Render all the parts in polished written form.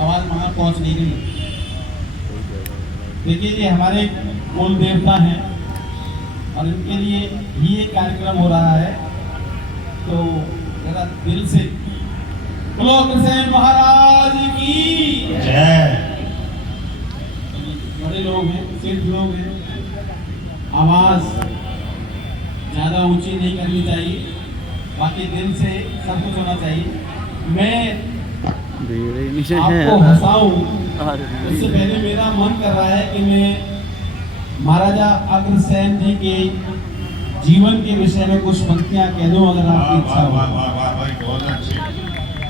आवाज़ वहाँ पहुँच नहीं रही। देखिए ये हमारे कुल देवता हैं और इनके लिए ही ये कार्यक्रम हो रहा है, तो जरा दिल से बोलो अग्रसेन महाराज की जय। बड़े लोग हैं, सिद्ध लोग हैं, आवाज़ ज़्यादा ऊंची नहीं करनी चाहिए, बाकी दिल से सब कुछ होना चाहिए। मैं आपको हंसाऊं उससे पहले मेरा मन कर रहा है कि मैं महाराजा अग्रसेन जी के जीवन के विषय में कुछ पंक्तियां कह दूं, अगर आपकी इच्छा हो।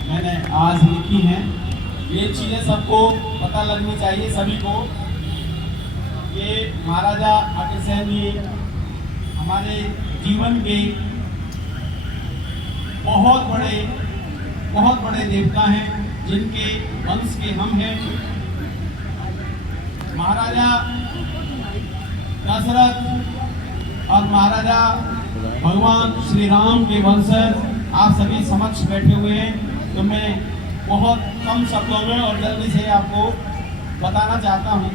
मैंने आज लिखी हैं, ये चीज़ें सबको पता लगनी चाहिए, सभी को। ये महाराजा अग्रसेन जी हमारे जीवन के बहुत बड़े देवता हैं, जिनके वंश के हम हैं। महाराजा दशरथ और महाराजा भगवान श्री राम के वंशज आप सभी समक्ष बैठे हुए हैं, तो मैं बहुत कम शब्दों में और जल्दी से आपको बताना चाहता हूँ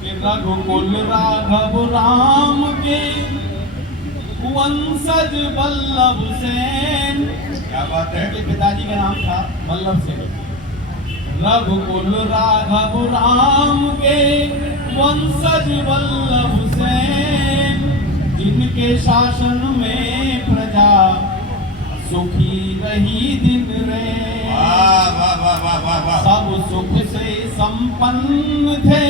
कि रघुकुल राघव राम के वंशज वल्लभ सेन, क्या बात है, कि पिताजी का नाम था वल्लभ सेन। रघुकुल राघव राम के वंशज वल्लभ सेन, जिनके शासन में प्रजा सुखी रही दिन रैन। सब सुख से संपन्न थे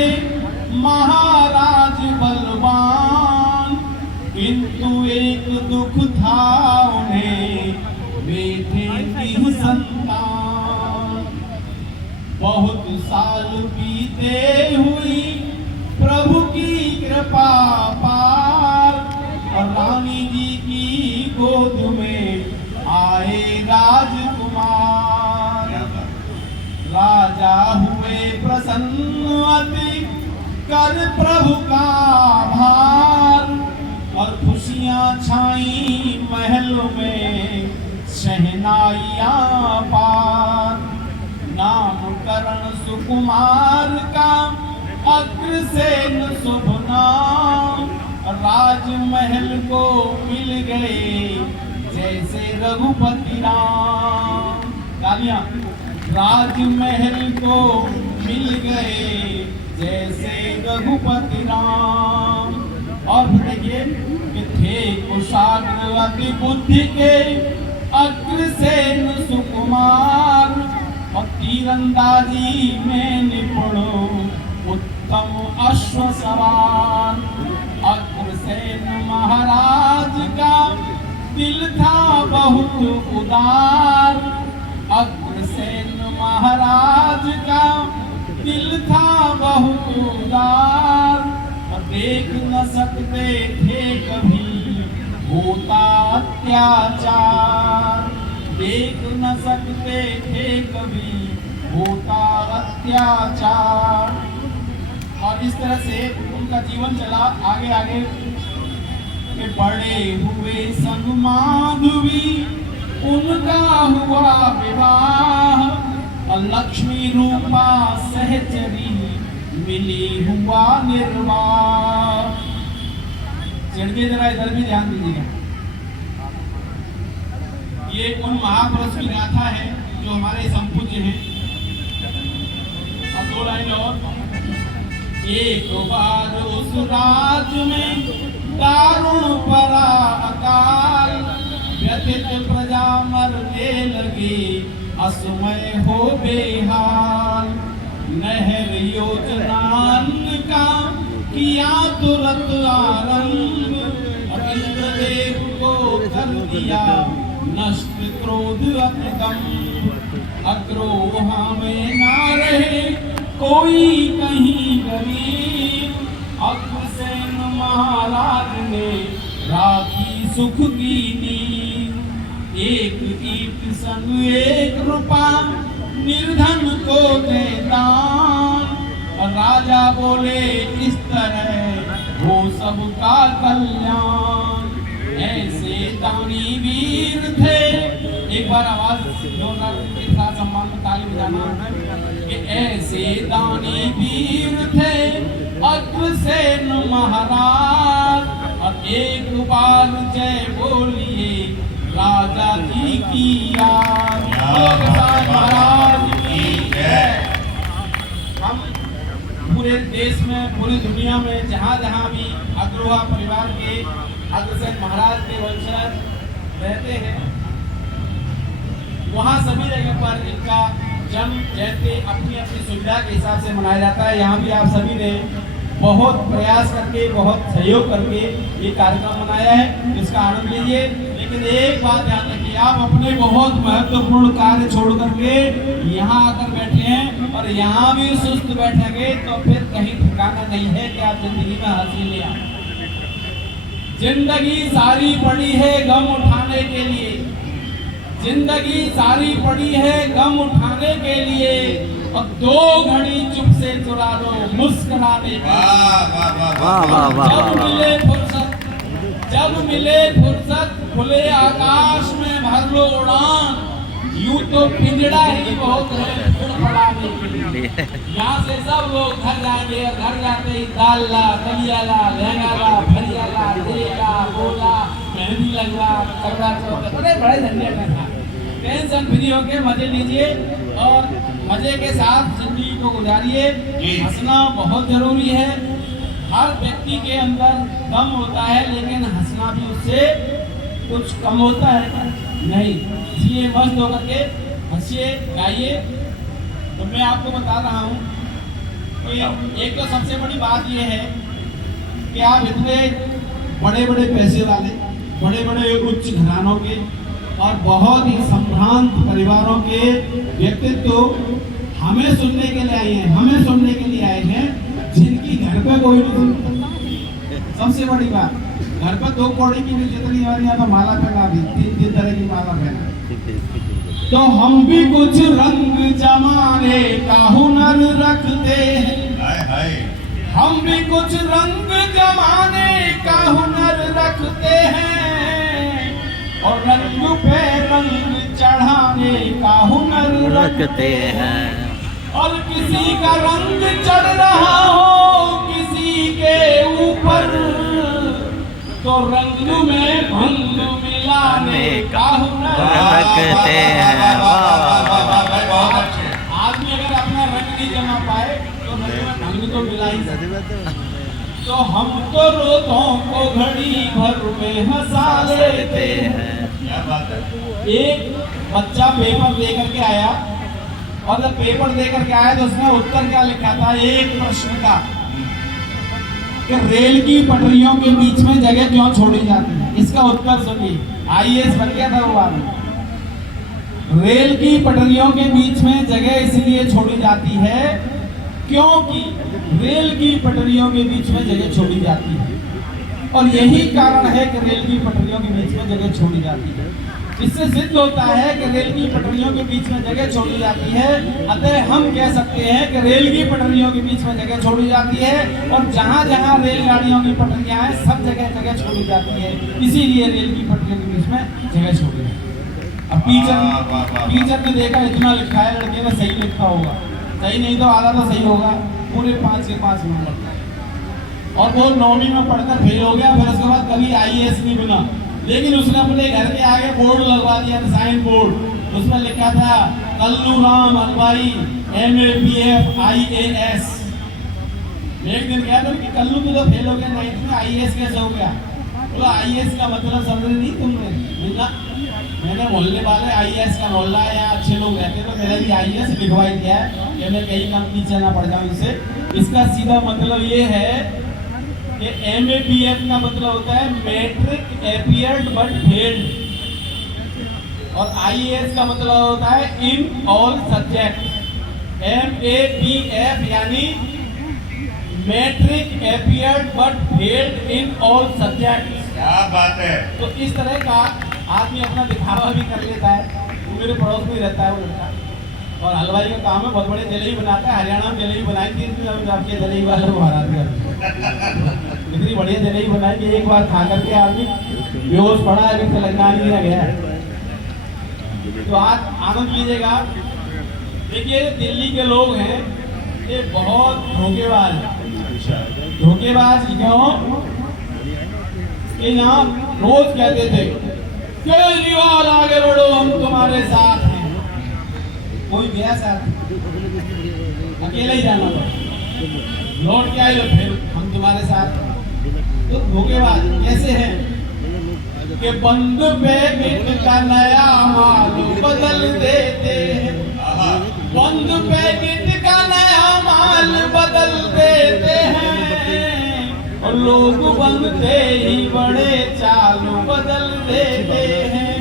महाराज बलवान, किंतु एक दुख था उन्हें, बेटे की संतान। बहुत साल बीते हुई प्रभु की कृपा पार, और रानी जी की गोद में आए राजकुमार। राजा हुए प्रसन्न अति कर प्रभु का भार, और खुशियां छाई महल में शहनाइयां पार। नामकरण सुकुमार का अग्रसेन शुभ नाम, राजमहल को मिल गए जैसे रघुपति राम। तालियां। राजमहल को मिल गए जैसे रघुपति राम। और देखिए कि थे कुशाग्र अति बुद्धि के अग्रसेन सुकुमार, और तीरंदाजी में निपुण उत्तम अश्व सवार। अग्रसेन महाराज का दिल था बहुत उदार, अग्रसेन महाराज का दिल था बहुत उदार। देख न सकते थे कभी होता अत्याचार, देख न सकते थे कभी होता अत्याचार। और इस तरह से उनका जीवन चला आगे आगे के बड़े हुए संग माधवी, उनका हुआ विवाह। और लक्ष्मी रूपा सहचरी मिली हुआ निर्वाह। चढ़िए जरा इधर भी ध्यान दीजिएगा। ये उन महापुरुष की गाथा है जो हमारे संपूज्य हैं। अब 2 लाइन और। एक बार उस राज्य में दारुण पड़ा अकाल, व्यथित प्रजा मरने लगी, असमय हो बेहाल। नहर योजना का किया तुरंत आरंभ, इंद्रदेव को कर दिया नष्ट क्रोध अतिगम। अग्रोहा में ना रहे कोई कहीं गरीब, अग्रसेन महाराज ने राखी सुख की नींव। एक ईट संग 1 रुपया निर्धन को दे दान, राजा बोले इस तरह हो सबका कल्याण। ऐसे दानी वीर थे। एक बार आवाज जोरदार के साथ सम्मान में ताली बजा क्या नाम है कि ऐसे दानी वीर थे अग्रसेन महाराज, और एक बार जय बोलिए राजा जी की याद। महाराज की जय। हम पूरे देश में, पूरी दुनिया में जहाँ जहाँ भी अग्रवा परिवार के अग्रसेन महाराज के वंशज रहते हैं, वहाँ सभी जगह पर इनका जन्म जयंती अपनी अपनी सुविधा के हिसाब से मनाया जाता है। यहाँ भी आप सभी ने बहुत प्रयास करके, बहुत सहयोग करके ये कार्यक्रम मनाया है, इसका आनंद लीजिए। लेकिन एक बात ध्यान रखिए, आप अपने बहुत महत्वपूर्ण कार्य छोड़ करके यहाँ आकर बैठे हैं और यहाँ भी सुस्त बैठेंगे तो फिर कहीं ठिकाना नहीं है कि आप जिंदगी में हासिल ले आए। जिंदगी सारी पड़ी है गम उठाने के लिए, जिंदगी सारी पड़ी है गम उठाने के लिए, और 2 घड़ी चुप से चुरा लो मुस्कुराने के लिए। जब मिले फुर्सत खुले आकाश में भर लो उड़ान, यूं तो पिंजड़ा ही बहुत है फड़फड़ाने के लिए। यहाँ से सब लोग घर जाएंगे और घर जाते ही दाल ला, दलिया ला, लहंगा ला, भरिया ला, देगा, बोला, मेहंदी लगवा, करवा चौथ, बड़े झंझट में था। टेंशन फ्री होके मजे लीजिए और मजे के साथ जिंदगी को गुजारिए। हंसना बहुत जरूरी है। हर व्यक्ति के अंदर दम होता है, लेकिन हंसना भी उससे कुछ कम होता है नहीं। इसलिए मस्त होकर के हंसिए, गाइए। तो मैं आपको बता रहा हूँ कि एक तो सबसे बड़ी बात यह है कि आप इतने बड़े बड़े पैसे वाले, बड़े बड़े उच्च घरानों के और बहुत ही संभ्रांत परिवारों के व्यक्तित्व हमें सुनने के लिए आए हैं, हमें सुनने के लिए आए हैं, जिनकी घर पे कोई नहीं सुनता। सबसे बड़ी बात, घर पर 2 कौड़ी की भी जितनी वारियां तो माला पहना दी, 3 तरह की माला पहना। तो हम भी कुछ रंग जमाने का हुनर रखते हैं, हम भी कुछ रंग जमाने का हुनर रखते हैं, और रंग पे रंग चढ़ाने का हुनर रखते हैं। और किसी का रंग चढ़ रहा हो किसी के ऊपर, तो रंग में भंग मिलाने का हुनर रखते हैं। आदमी अगर अपना रंग नहीं जमा पाए तो रंग में भंग तो मिला ही सकता। तो हम तो रोतों को घड़ी भर में हंसा लेते हैं। एक बच्चा पेपर लेकर के आया, और जब पेपर लेकर के आया तो उसने उत्तर क्या लिखा था, एक प्रश्न का, कि रेल की पटरियों के बीच में जगह क्यों छोड़ी जाती है। इसका उत्तर सुनिए, आईएएस बन गया था वो आदमी। रेल की पटरियों के बीच में जगह इसलिए छोड़ी जाती है क्योंकि रेल की पटरियों के बीच में जगह छोड़ी जाती है, और यही कारण है कि रेल की पटरियों के बीच में जगह छोड़ी जाती है। इससे सिद्ध होता है कि रेल की पटरियों के बीच में जगह छोड़ी जाती है, अतः हम कह सकते हैं कि रेल की पटरियों के बीच में जगह छोड़ी जाती है, और जहाँ जहाँ रेलगाड़ियों की पटरियाँ हैं सब जगह जगह छोड़ी जाती है, इसीलिए रेल की पटरियों के बीच में जगह छोड़ी जाती है। अब टीचर ने देखा इतना लिखा है, लड़के ने सही लिखा होगा, सही नहीं तो आधा तो सही होगा, पूरे 5 के 5 नंबर, और वो 9वीं में पढ़कर फेल हो गया। फिर उसके बाद कभी आईएएस नहीं बना, लेकिन उसने अपने घर के आगे बोर्ड लगवा दिया, साइन बोर्ड, उसमें लिखा था कल्लू राम अलवाई MAPF IAS। एक दिन कहा था कि कल्लू तो फेल हो गया 9th में, आईएएस कैसे हो गया? बोला आईएएस का मतलब समझ नहीं तुमने? बोला मैंने मोहल्ले वाले आईएएस का मोहल्ला है, यहाँ अच्छे लोग रहते तो मैंने भी आईएएस लिखवाई दिया है कि मैं कहीं काम पीछे ना पड़ जाऊँ इससे। इसका सीधा मतलब ये है कि MAPF का मतलब होता है मैट्रिक एपियर्ड बट फेल्ड, और IAS का मतलब होता है इन ऑल सब्जेक्ट। MAPF यानी matric appeared but failed in all subject. क्या बात है। तो इस तरह का आदमी अपना दिखावा भी कर लेता है। मेरे पड़ोस में ही रहता है वो लड़का, और हलवाई का काम है, बहुत बड़े जलेबी बनाता है। हरियाणा में जलेबी बनाई थी आपके जलेबी वाले को हरा दिया, इतनी बढ़िया जलेबी बनाई कि एक बार खा करके आदमी बेहोश पड़ा, अभी तेलंगाना ही रह गया है। तो आज आनंद लीजिएगा। देखिए दिल्ली के लोग हैं ये बहुत धोखेबाज हैं। धोखेबाज क्यों? कि यहाँ रोज कहते थे केजरीवाल आगे बढ़ो हम तुम्हारे साथ हैं। कोई गया साथ? अकेला ही जाना पड़ा। लौट के आए फिर हम तुम्हारे साथ। तो धोखेबाज कैसे हैं कि बंद पैकेट का नया माल बदल देते हैं। बंद पैकेट का नया माल बदल देते हैं और लोग बनते ही बड़े चालू बदल देते हैं।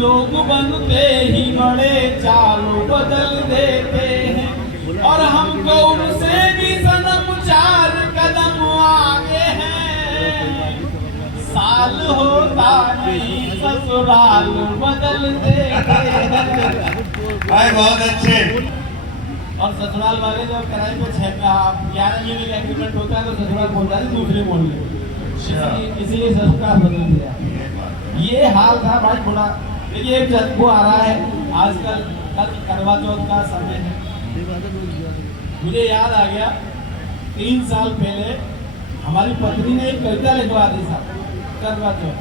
लोग बनते ही बड़े चालू बदल देते हैं और हमको उनसे भी सनम 4 कदम आगे हैं। साल होता नहीं ससुराल बदल देते हैं। भाई बहुत अच्छे। और ससुराल वाले जब किराए पे 11 महीने का एग्रीमेंट होता है तो ससुराल बोलता है दूसरे बोल ले, इसीलिए ससुराल बदल दिया। ये हाल था भाई थोड़ा। देखिए वो आ रहा है आजकल, कल करवा चौथ का समय है। मुझे याद आ गया 3 साल पहले हमारी पत्नी ने एक कविता लिखवा दी साहब करवा चौथ।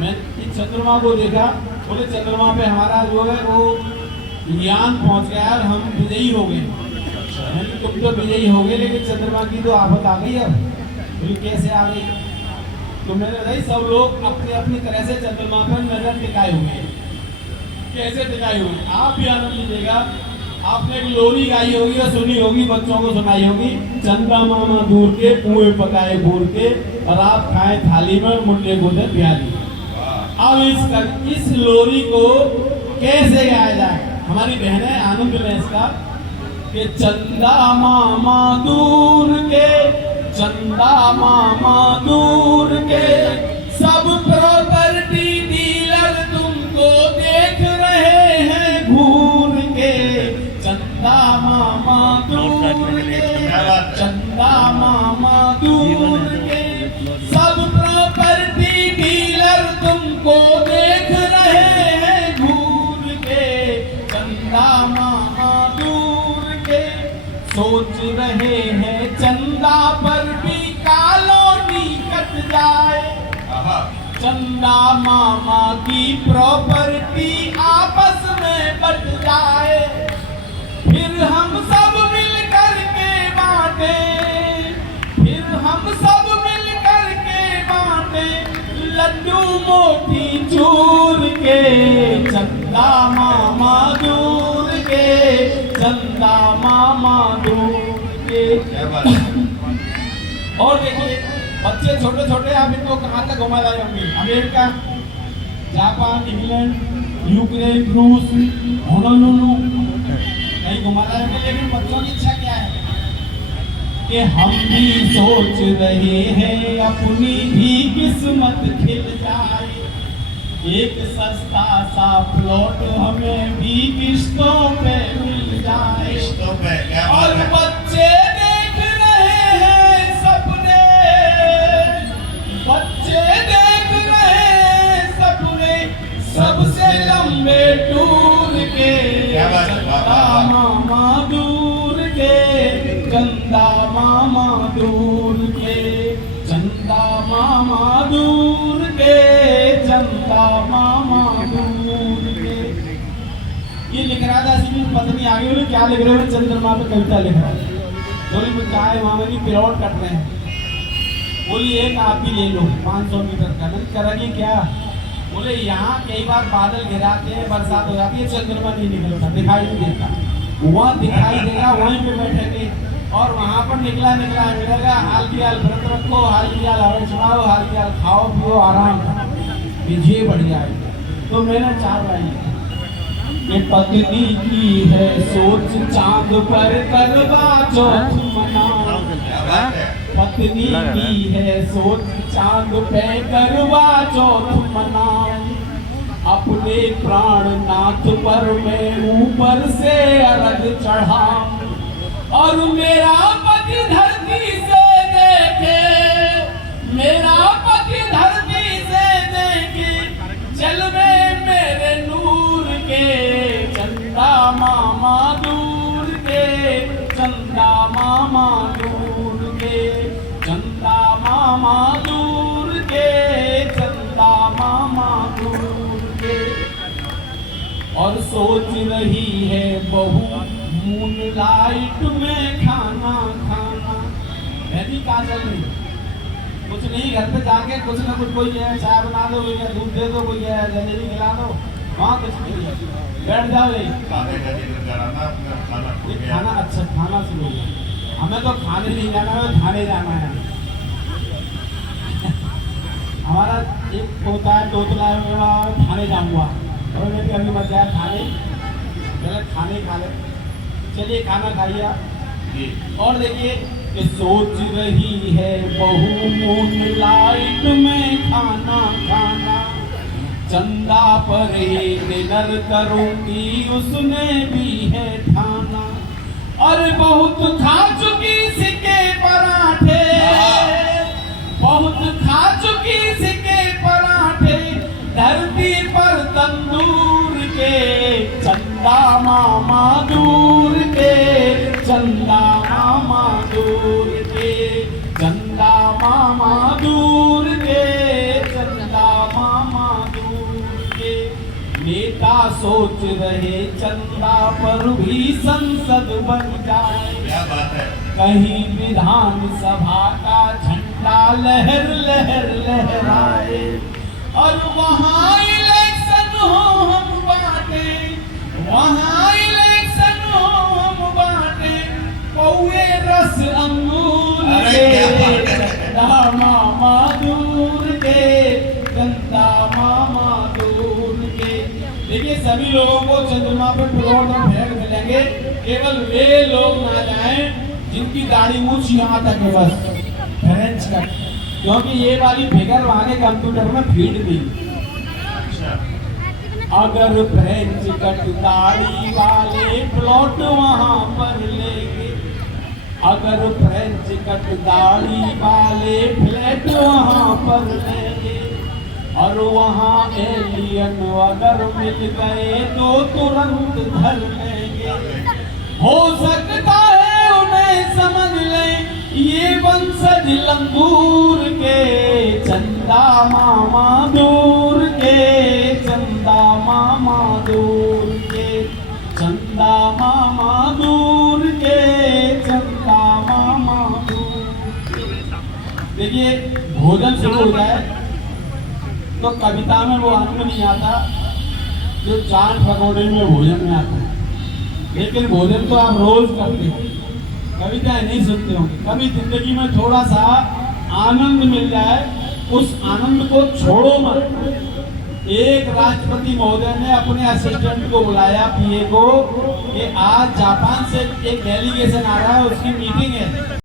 मैं चंद्रमा को देखा, बोले चंद्रमा पे हमारा जो है वो ज्ञान पहुंच गया और हम विजयी हो गए। तुम तो विजयी हो गए लेकिन चंद्रमा की तो आफत आ गई। अब बोली कैसे आ गई? तो मैंने बताई सब लोग अपनी अपनी तरह से चंद्रमा पर नजर टिकाए हुए। कैसे टिकाए हुए? आप भी आनंद लीजिएगा। आपने एक लोरी गाई होगी और सुनी होगी, बच्चों को सुनाई होगी। चंदा मामा दूर के कुएं पकाए बूर के और आप खाए थाली में मुंडे को दे प्याली। अब इस लोरी को कैसे गाया जाए? हमारी बहनें आनंद लें इसका कि चंदा मामा दूर के, चंदा मामा दूर के, सब प्रॉपर्टी डीलर तुमको देख रहे हैं घूर के। चंदा मामा दूर के, चंदा मामा दूर के, सब प्रॉपर्टी डीलर तुमको देख रहे हैं घूर के। चंदा मामा दूर के, सोच रहे हैं चंदा पर भी कॉलोनी कट जाए। चंदा मामा की प्रॉपर्टी आपस में बट जाए। फिर हम सब मिल कर के बांटे, फिर हम सब मिल कर के बांटे लड्डू मोती चूर के। चंदा मामा दूर के, चंदा मामा दूर के। और देखिए बच्चे छोटे छोटे, आप इनको कहाँ तक घुमा लाए होंगे? अमेरिका, जापान, इंग्लैंड, यूक्रेन, रूस, होनोलुलु कहीं घुमा लाए होंगे। लेकिन बच्चों की इच्छा क्या है कि हम भी सोच रहे हैं अपनी भी किस्मत खिल जाए। एक सस्ता सा प्लॉट हमें भी किस्तों पे मिल जाए। किस्तों पे क्या और बच्चे देख रहे हैं सपने, बच्चे देख रहे हैं सपने सबसे लंबे टूर के। चंदा मामा दूर के, चंदा मामा दूर के, चंदा मामा दूर के, चंदा मामा दूर के। ये लिख रहा था सिर्फ पत्नी आगे बोली क्या लिख रहे हो? चंद्रमा पे कविता लिख रहा है। बोली क्या है मामा जी? प्लॉट कट रहे हैं। बोली एक आप ही ले लो 500 मीटर का। मैंने करेंगे क्या? बोले यहाँ कई बार बादल घिराते हैं, बरसात हो जाती है, चंद्रमा नहीं निकलता, दिखाई नहीं देता। वहाँ दिखाई देगा, वहीं पे बैठेंगे और वहाँ पर निकला मिलेगा। हाल की हाल व्रत रखो, हाल की हाल हवा चढ़ाओ, हाल की हाल खाओ पियो आराम ये बढ़ जाए। तो मैंने 4 लाइन कि पत्नी की है सोच चांद पर करवा चौथ मनाओ। पत्नी की है सोच चांद पे करवा चौथ मनाओ। अपने प्राणनाथ पर मैं ऊपर से अर्घ चढ़ाऊं और मेरा पति धरती से देखे, मेरा पति धरती से देखे जलवे मेरे नूर के। चंदा मामा सोच रही है बहू मूनलाइट में खाना खाना। मेहंदी कहाँ चल रही? कुछ नहीं, घर पे जाके कुछ ना कुछ, कोई है चाय बना दो, कोई है दूध दे दो, कोई है जलेबी खिला दो, वहाँ कुछ नहीं है, बैठ जाओ यही। खाने का जिक्र कराना, अपना खाना खो ये गया। खाना अच्छा, खाना शुरू हो गया। हमें तो खाने नहीं जाना है, थाने जाना है। हमारा एक होता है तोतला है, थाने जाऊंगा, और मैं भी अभी मत जाए थाने, पहले खाने खा ले। चलिए खाना खाइए आप। जी। और देखिए कि सोच रही है बहू मूनलाइट में खाना खाना, चंदा पर ही डिनर करूंगी उसने भी है ठाना। और बहुत खा चुकी सिके पराठे, बहुत खा चुकी सिके पराठे, धरती पर तंदूर के, चंदा मामा दूर के, चंदा मामा दूर के, चंदा मामा दूर के, चंदा मामा दूर के। नेता सोच रहे चंदा पर भी संसद बन जाए, क्या बात है। कहीं विधानसभा का झंडा लहर लहर लहराए, और वहाँ इलेक्शन हो हम बांटे, वहाँ इलेक्शन हो हम बांटे, कौए रस अंगूर अरे क्या बात के, है। चंदा मामा दूर के, चंदा मामा दूर के। देखिए सभी लोगों को चंद्रमा पर फ्लोर में फेंक मिलेंगे, केवल वे लोग ना जाएं जिनकी दाढ़ी मूछ यहाँ तक है, बस फ्रेंच कट, क्योंकि ये वाली फिगर वहाँ के कंप्यूटर में फीड दी। अच्छा। अगर फ्रेंच कट दाढ़ी वाले प्लॉट वहाँ पर लेंगे, अगर फ्रेंच कट दाढ़ी वाले फ्लैट वहाँ पर लेंगे, और वहाँ एलियन अगर मिल गए तो तुरंत धर लेंगे। हो सकता है उन्हें समझ लें ये वंशज लंगूर के, चंदा मामा दूर के, चंदा मामा दूर के, चंदा मामा दूर के, चंदा मामा दूर के। देखिए भोजन शुरू हो जाए तो कविता में वो अन्न नहीं आता जो चाट पकौड़े में भोजन में आता है, लेकिन भोजन तो आप रोज करते हो, कविताएं नहीं सुनते होंगे। कभी जिंदगी में थोड़ा सा आनंद मिल जाए, उस आनंद को छोड़ो मत। एक राष्ट्रपति महोदय ने अपने असिस्टेंट को बुलाया, पीए को, कि आज जापान से एक डेलीगेशन आ रहा है, उसकी मीटिंग है,